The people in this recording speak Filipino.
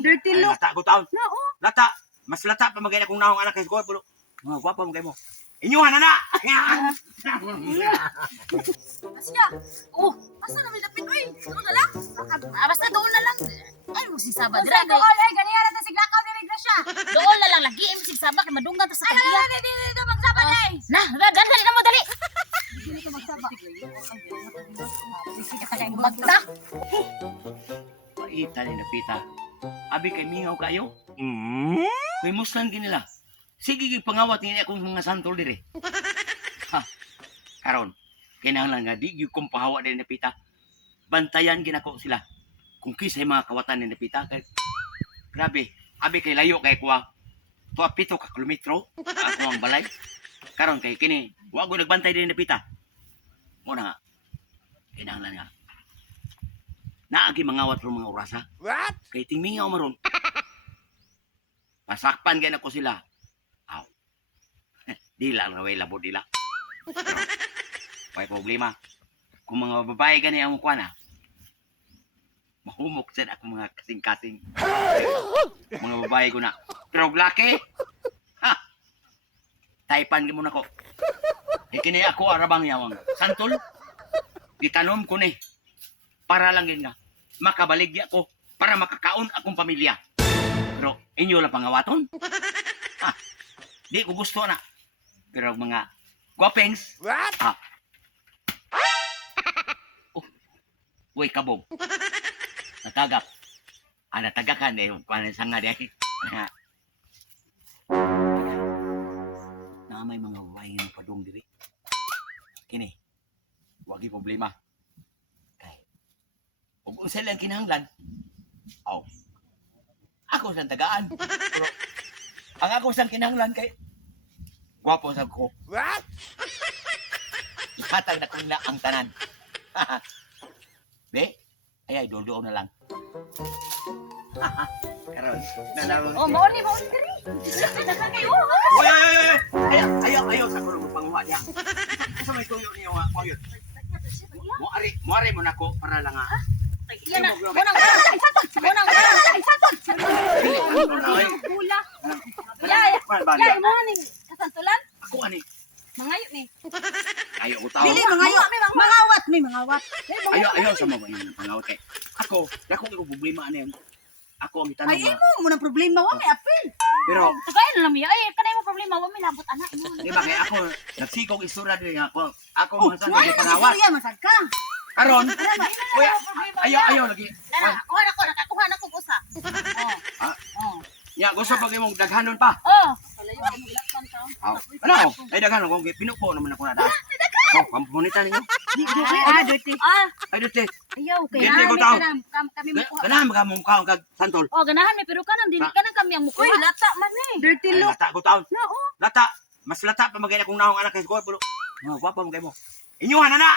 Dirty look. Lata ko taon. No, oh. Lata. Mas lata pa magay akong naong anak kay ko pulo. Mga gwapa mo kay mo. Inyuhan na. Asya. Oh, asa na may dapit oy? Ano na lang? Basta doon na lang. Ay, musigsaba. Dira ko ay ganiya ra ta siglakaw diri Gracia. Doon na lang lagi. Musigsaba. Kaya madunggan ta sa Ay, kanya. dito magsaban ay. Nah, dali na mo, dali. Dito magsaba. Magda. Paita ni napita. Abi kay mingaw kayo. May muslan ginila. Sige gig pangawat ni akong mga santol dire. Ha. Karon, kinahanglan nga di gyud kong pahawa din napita. Bantayan ginako sila. Kung kisay mga kawatan ni napita kay grabe, abi kay layo kay kuwa. Tuwa 7 ka kilometro ako ang balay. Karon kay kini, wa ko nagbantay din napita. Mo na nga. Kinahanglan nga. Naagi mangawat ro mga orasa. What? Kay tingmingaw maron. Pasakpan gay nako sila. Aw. Dila nga way labo dila. May problema. Kung mga babae gani ang kuha na, mahumok sa ako mga kasing-kasing. Mga babae ko na. Pero laki, ha? Taipan mo na ko. Ikini ako arabang yawang. Santol, itanom ko ni. Para lang yun nga. Makabaligya ko para makakaon akong pamilya. Pero inyo lang pangawaton? Ha? Di ko gusto na. Pero mga guwapengs, What? ha? Oh, uy, kabog. Natagap. Natagakan eh. Kuwanan sanga di. Na may mga babae nga padung diri. Kini, wagi problema. Kay, ug unsa lang kinahanglan? Aw. Ako sang tagaan. Pero, ang ako sang kinahanglan kay gwapo sa ko. What? Hatag na kuna ang tanan. Be, ay idol na lang. Karon, nalaman. Oh, mo ni diri. Oy, ayaw sa kulong panguha niya. Sa may tuyo niya wa, koyot. Mo ari mo nako para lang ha. Yan na. Munang. Munang. Bula. Yay, Yay mo ni kasantulan. ako ani. Mangayo ni. Ayo ko tao. Dili mangayo. Mangawat mi mangawat. Ayaw sa mga yung pangawat kay. Ako, dako ko problema ano yun. Ako ang itanong Ay nga. imo mo nang problema wa may apil. Pero, Tagay na lang mi. Ay, kanay mo problema wa mi labot ana. di ba kay ako, nagsikong isura din ako. Ako Oh, mga sa wala pangawat. istorya masad ka. Karon, kuya, ayaw lagi. Nana, kuha na ko, nakakuha na ko usa. Ah. Oh. Ya, gusto pag imong daghanon pa. Oh. Ano? Ay daghanon kung pinupo naman ako na dahil. Oh, kampunitan ninyo. Dirty. Ay dito. Ayaw kay. Dirty ko tao. Kami mo. Ganahan mga mong kaong kag santol. Oh, ganahan mi pero kanang dili kanang kami ang mukuha. Uy, lata man ni. Dirty Ay, look. lata ko taon. No, oh. Lata. Mas lata pa magay akong naong anak kay ko pulo. Mga gwapa mo kay mo. Inyuhan na na.